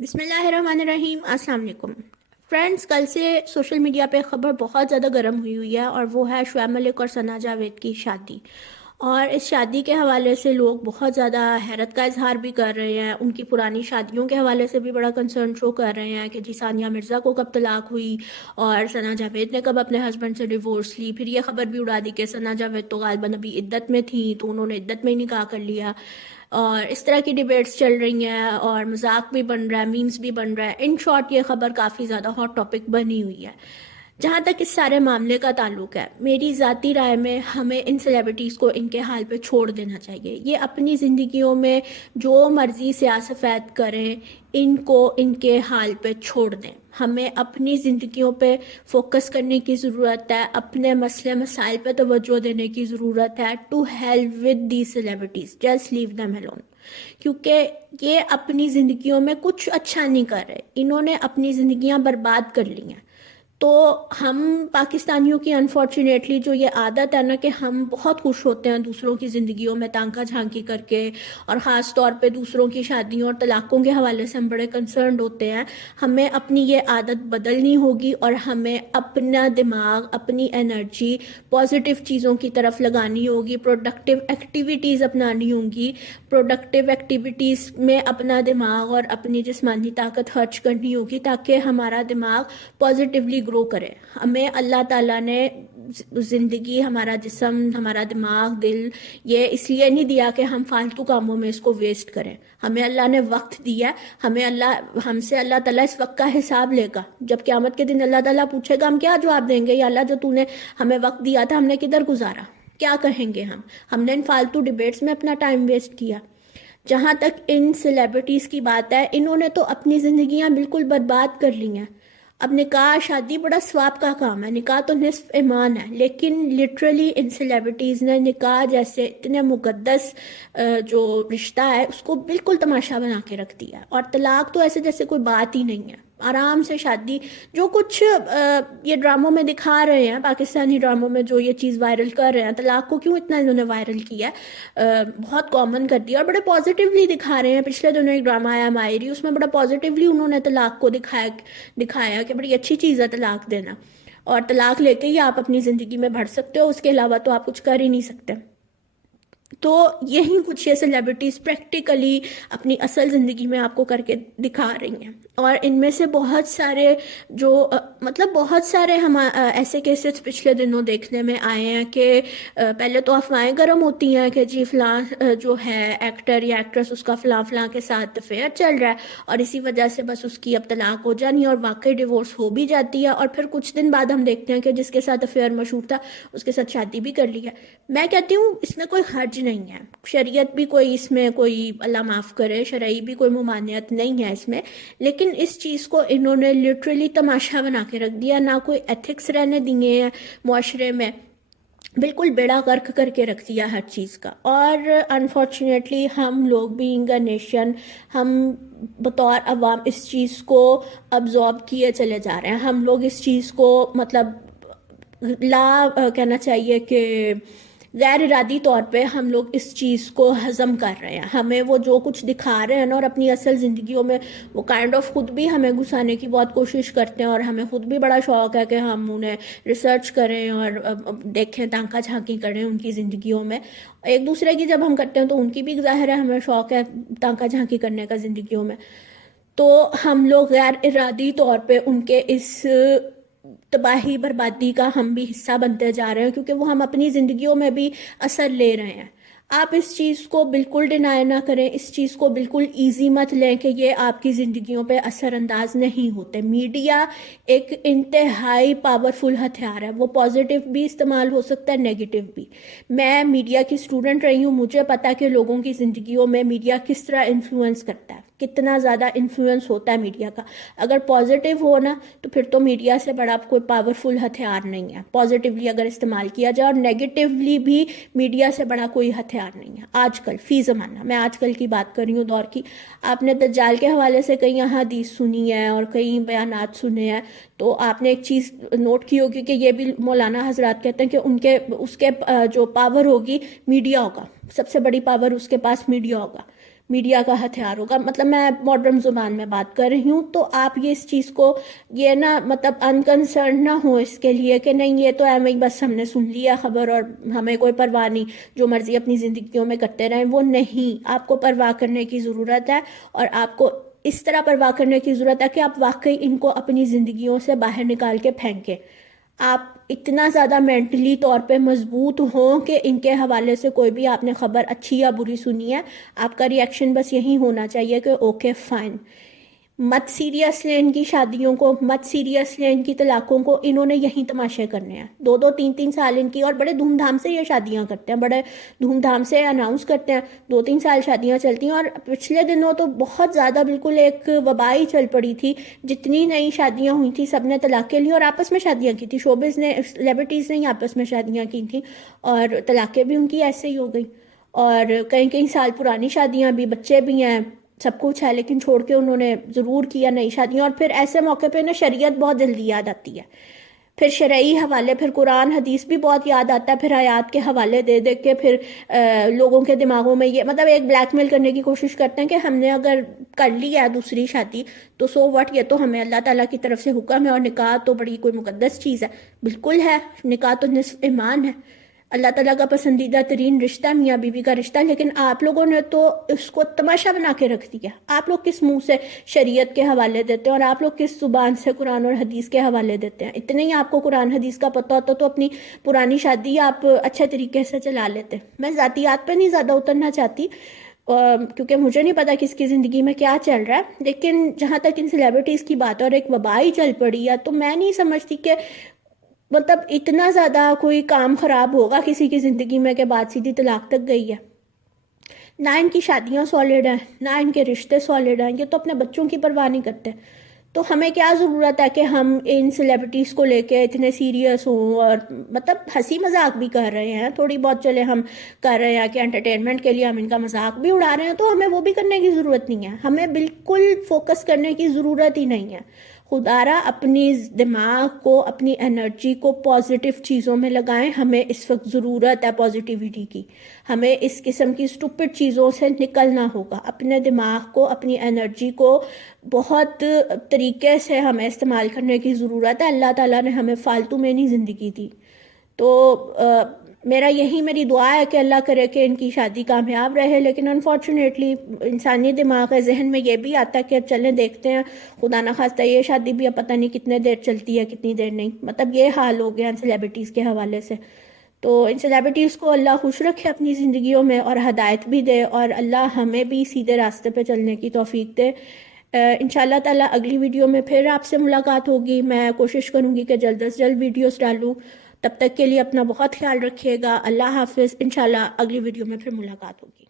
بسم اللہ الرحمن الرحیم، السلام علیکم فرینڈز۔ کل سے سوشل میڈیا پہ خبر بہت زیادہ گرم ہوئی ہے اور وہ ہے شعیب ملک اور ثنا جاوید کی شادی۔ اور اس شادی کے حوالے سے لوگ بہت زیادہ حیرت کا اظہار بھی کر رہے ہیں، ان کی پرانی شادیوں کے حوالے سے بھی بڑا کنسرن شو کر رہے ہیں کہ جی ثانیہ مرزا کو کب طلاق ہوئی اور ثنا جاوید نے کب اپنے ہسبینڈ سے ڈیورس لی۔ پھر یہ خبر بھی اڑا دی کہ ثنا جاوید تو غالباً ابھی عدت میں تھیں تو انہوں نے عدت میں ہی نکاح کر لیا، اور اس طرح کی ڈیبیٹس چل رہی ہیں اور مذاق بھی بن رہا ہے، میمز بھی بن رہا ہے۔ ان شارٹ یہ خبر کافی زیادہ ہاٹ ٹاپک بنی ہوئی ہے۔ جہاں تک اس سارے معاملے کا تعلق ہے، میری ذاتی رائے میں ہمیں ان سیلیبریٹیز کو ان کے حال پہ چھوڑ دینا چاہیے۔ یہ اپنی زندگیوں میں جو مرضی سیاست کریں، ان کو ان کے حال پہ چھوڑ دیں۔ ہمیں اپنی زندگیوں پہ فوکس کرنے کی ضرورت ہے، اپنے مسئلے مسائل پہ توجہ دینے کی ضرورت ہے۔ To hell with the celebrities, just leave them alone، کیونکہ یہ اپنی زندگیوں میں کچھ اچھا نہیں کر رہے، انہوں نے اپنی زندگیاں برباد کر لی ہیں۔ تو ہم پاکستانیوں کی انفارچونیٹلی جو یہ عادت ہے نا کہ ہم بہت خوش ہوتے ہیں دوسروں کی زندگیوں میں تانکا جھانکی کر کے، اور خاص طور پہ دوسروں کی شادیوں اور طلاقوں کے حوالے سے ہم بڑے کنسرنڈ ہوتے ہیں۔ ہمیں اپنی یہ عادت بدلنی ہوگی اور ہمیں اپنا دماغ، اپنی انرجی پازیٹیو چیزوں کی طرف لگانی ہوگی، پروڈکٹیو ایکٹیویٹیز اپنانی ہوں گی، پروڈکٹیو ایکٹیویٹیز میں اپنا دماغ اور اپنی جسمانی طاقت خرچ کرنی ہوگی تاکہ ہمارا دماغ پازیٹیولی گرو کرے۔ ہمیں اللہ تعالیٰ نے زندگی، ہمارا جسم، ہمارا دماغ، دل یہ اس لیے نہیں دیا کہ ہم فالتو کاموں میں اس کو ویسٹ کریں۔ ہمیں اللہ نے وقت دیا، ہم سے اللہ تعالیٰ اس وقت کا حساب لے گا۔ جب قیامت کے دن اللہ تعالیٰ پوچھے گا، ہم کیا جواب دیں گے؟ یا اللہ جو تو نے ہمیں وقت دیا تھا ہم نے کدھر گزارا؟ کیا کہیں گے ہم نے ان فالتو ڈیبیٹس میں اپنا ٹائم ویسٹ کیا۔ جہاں تک ان سیلیبریٹیز کی بات ہے، انہوں نے تو اپنی زندگیاں بالکل برباد کر لی ہیں۔ اب نکاح شادی بڑا ثواب کا کام ہے، نکاح تو نصف ایمان ہے، لیکن لٹرلی ان سیلیبریٹیز نے نکاح جیسے اتنے مقدس جو رشتہ ہے اس کو بالکل تماشا بنا کے رکھ دیا، اور طلاق تو ایسے جیسے کوئی بات ہی نہیں ہے۔ آرام سے شادی، جو کچھ یہ ڈراموں میں دکھا رہے ہیں، پاکستانی ڈراموں میں جو یہ چیز وائرل کر رہے ہیں، طلاق کو کیوں اتنا انہوں نے وائرل کیا ہے، بہت کامن کر دیا اور بڑے پازیٹیولی دکھا رہے ہیں۔ پچھلے دنوں ایک ڈرامہ آیا مائری، اس میں بڑا پازیٹیولی انہوں نے طلاق کو دکھایا کہ بڑی اچھی چیز ہے طلاق دینا، اور طلاق لے کے ہی آپ اپنی زندگی میں بڑھ سکتے ہو، اس کے علاوہ تو آپ کچھ کر ہی نہیں سکتے۔ تو یہی کچھ یہ سیلیبریٹیز پریکٹیکلی اپنی اصل زندگی میں آپ کو کر کے دکھا رہی ہیں، اور ان میں سے بہت سارے جو بہت سارے ایسے کیسز پچھلے دنوں دیکھنے میں آئے ہیں کہ پہلے تو افواہیں گرم ہوتی ہیں کہ جی فلاں جو ہے ایکٹر یا ایکٹریس، اس کا فلاں فلاں کے ساتھ افیئر چل رہا ہے اور اسی وجہ سے بس اس کی اب طلاق ہو جانی اور واقعی ڈیورس ہو بھی جاتی ہے، اور پھر کچھ دن بعد ہم دیکھتے ہیں کہ جس کے ساتھ افیئر مشہور تھا اس کے ساتھ شادی بھی کر لی ہے۔ میں کہتی ہوں اس میں کوئی حرج نہیں ہے، شریعت بھی کوئی اس میں کوئی اللہ معاف کرے شرعی بھی کوئی ممانعت نہیں ہے اس میں، لیکن اس چیز کو انہوں نے لٹرلی تماشا بنا کے رکھ دیا، نہ کوئی ایتھکس رہنے دیے ہیں معاشرے میں، بالکل بیڑا غرق کر کے رکھ دیا ہر چیز کا۔ اور انفارچونیٹلی ہم لوگ بینگ اے نیشن، ہم بطور عوام اس چیز کو ابزارب کیے چلے جا رہے ہیں۔ ہم لوگ اس چیز کو کہنا چاہیے کہ غیر ارادی طور پہ ہم لوگ اس چیز کو ہضم کر رہے ہیں۔ ہمیں وہ جو کچھ دکھا رہے ہیں نا، اور اپنی اصل زندگیوں میں وہ کائنڈ آف خود بھی ہمیں گھسانے کی بہت کوشش کرتے ہیں، اور ہمیں خود بھی بڑا شوق ہے کہ ہم انہیں ریسرچ کریں اور دیکھیں، تانکا جھانکی کریں ان کی زندگیوں میں۔ ایک دوسرے کی جب ہم کرتے ہیں تو ان کی بھی ظاہر ہے ہمیں شوق ہے تانکا جھانکی کرنے کا زندگیوں میں، تو ہم لوگ غیر ارادی طور پہ ان کے اس تباہی بربادی کا ہم بھی حصہ بنتے جا رہے ہیں، کیونکہ وہ ہم اپنی زندگیوں میں بھی اثر لے رہے ہیں۔ آپ اس چیز کو بالکل ڈینائی نہ کریں، اس چیز کو بالکل ایزی مت لیں کہ یہ آپ کی زندگیوں پہ اثر انداز نہیں ہوتے۔ میڈیا ایک انتہائی پاورفل ہتھیار ہے، وہ پازیٹیو بھی استعمال ہو سکتا ہے، نیگیٹو بھی۔ میں میڈیا کی اسٹوڈنٹ رہی ہوں، مجھے پتا کہ لوگوں کی زندگیوں میں میڈیا کس طرح انفلوئنس کرتا ہے، کتنا زیادہ انفلوئنس ہوتا ہے میڈیا کا۔ اگر پازیٹیو ہو نا تو پھر تو میڈیا سے بڑا کوئی پاورفل ہتھیار نہیں ہے، پازیٹیولی اگر استعمال کیا جائے، اور نیگیٹیولی بھی میڈیا سے بڑا کوئی ہتھیار نہیں ہے آج کل فی زمانہ۔ میں آج کل کی بات کر رہی ہوں، دور کی۔ آپ نے دجال کے حوالے سے کئی احادیث سنی ہے اور کئی بیانات سنے ہیں، تو آپ نے ایک چیز نوٹ کی ہوگی کہ یہ بھی مولانا حضرات کہتے ہیں کہ اس کے جو پاور ہوگی میڈیا ہوگا، سب سے بڑی پاور اس کے پاس میڈیا ہوگا۔ میڈیا کا ہتھیار ہوگا. مطلب میں ماڈرن زبان میں بات کر رہی ہوں. تو آپ یہ اس چیز کو یہ نا مطلب انکنسرن نہ ہو اس کے لیے کہ نہیں یہ تو ایویں بس ہم نے سن لیا خبر اور ہمیں کوئی پرواہ نہیں, جو مرضی اپنی زندگیوں میں کرتے رہیں. وہ نہیں, آپ کو پرواہ کرنے کی ضرورت ہے, اور آپ کو اس طرح پرواہ کرنے کی ضرورت ہے کہ آپ واقعی ان کو اپنی زندگیوں سے باہر نکال کے پھینکیں. آپ اتنا زیادہ مینٹلی طور پہ مضبوط ہوں کہ ان کے حوالے سے کوئی بھی آپ نے خبر اچھی یا بری سنی ہے, آپ کا ری ایکشن بس یہی ہونا چاہیے کہ اوکے فائن. مت سیریس لیں ان کی شادیوں کو, مت سیریس لیں ان کی طلاقوں کو. انہوں نے یہی تماشے کرنے ہیں. 2-2 3-3 سال ان کی, اور بڑے دھوم دھام سے یہ شادیاں کرتے ہیں, بڑے دھوم دھام سے اناؤنس کرتے ہیں. 2-3 سال شادیاں چلتی ہیں. اور پچھلے دنوں تو بہت زیادہ بالکل ایک وبا ہی چل پڑی تھی. جتنی نئی شادیاں ہوئی تھیں سب نے طلاقیں لی اور آپس میں شادیاں کی تھی. شوبز نے, سیلیبریٹیز نے ہی آپس میں شادیاں کی تھیں, اور طلاقیں بھی ان کی ایسے ہی ہو گئیں. اور کئی سال پرانی شادیاں بھی, بچے بھی ہیں, سب کچھ ہے, لیکن چھوڑ کے انہوں نے ضرور کیا نئی شادیاں. اور پھر ایسے موقع پہ نا شریعت بہت جلدی یاد آتی ہے, پھر شرعی حوالے, پھر قرآن حدیث بھی بہت یاد آتا ہے, پھر آیات کے حوالے دے دے کے پھر لوگوں کے دماغوں میں یہ مطلب ایک بلیک میل کرنے کی کوشش کرتے ہیں کہ ہم نے اگر کر لی ہے دوسری شادی تو سو وٹ, یہ تو ہمیں اللہ تعالیٰ کی طرف سے حکم ہے, اور نکاح تو بڑی کوئی مقدس چیز ہے. بالکل ہے, نکاح تو نصف ایمان ہے, اللہ تعالیٰ کا پسندیدہ ترین رشتہ, میاں بیوی کا رشتہ. لیکن آپ لوگوں نے تو اس کو تماشا بنا کے رکھ دیا. آپ لوگ کس منہ سے شریعت کے حوالے دیتے ہیں, اور آپ لوگ کس زبان سے قرآن اور حدیث کے حوالے دیتے ہیں. اتنے ہی آپ کو قرآن حدیث کا پتہ ہوتا تو اپنی پرانی شادی آپ اچھے طریقے سے چلا لیتے. میں ذاتیات پہ نہیں زیادہ اترنا چاہتی, کیونکہ مجھے نہیں پتا کس کی زندگی میں کیا چل رہا ہے. لیکن جہاں تک ان سیلیبریٹیز کی بات ہے, اور ایک وبا ہی چل پڑی ہے, تو میں نہیں سمجھتی کہ مطلب اتنا زیادہ کوئی کام خراب ہوگا کسی کی زندگی میں کہ بات سیدھی طلاق تک گئی ہے. نہ ان کی شادیاں سالڈ ہیں, نہ ان کے رشتے سالڈ ہیں. یہ تو اپنے بچوں کی پرواہ نہیں کرتے. تو ہمیں کیا ضرورت ہے کہ ہم ان سیلیبریٹیز کو لے کے اتنے سیریس ہوں, اور مطلب ہنسی مذاق بھی کر رہے ہیں تھوڑی بہت, چلے ہم کر رہے ہیں کہ انٹرٹینمنٹ کے لیے ہم ان کا مذاق بھی اڑا رہے ہیں, تو ہمیں وہ بھی کرنے کی ضرورت نہیں ہے. ہمیں بالکل فوکس کرنے کی ضرورت ہی نہیں ہے. خدارا اپنی دماغ کو, اپنی انرجی کو پازیٹیو چیزوں میں لگائیں. ہمیں اس وقت ضرورت ہے پازیٹیوٹی کی. ہمیں اس قسم کی اسٹوپڈ چیزوں سے نکلنا ہوگا. اپنے دماغ کو, اپنی انرجی کو بہت طریقے سے ہمیں استعمال کرنے کی ضرورت ہے. اللہ تعالیٰ نے ہمیں فالتو میں نہیں زندگی دی. تو میری دعا ہے کہ اللہ کرے کہ ان کی شادی کامیاب رہے. لیکن انفارچونیٹلی انسانی دماغ ہے, ذہن میں یہ بھی آتا ہے کہ چلیں دیکھتے ہیں, خدا نہ خواستہ یہ شادی بھی اب پتہ نہیں کتنے دیر چلتی ہے کتنی دیر نہیں. مطلب یہ حال ہو گیا ان سیلیبریٹیز کے حوالے سے. تو ان سیلیبریٹیز کو اللہ خوش رکھے اپنی زندگیوں میں, اور ہدایت بھی دے, اور اللہ ہمیں بھی سیدھے راستے پہ چلنے کی توفیق دے. انشاءاللہ تعالیٰ اگلی ویڈیو میں پھر آپ سے ملاقات ہوگی. میں کوشش کروں گی کہ جلد از جلد ویڈیوز ڈالوں. تب تک کے لیے اپنا بہت خیال رکھیے گا. اللہ حافظ. انشاءاللہ اگلی ویڈیو میں پھر ملاقات ہوگی.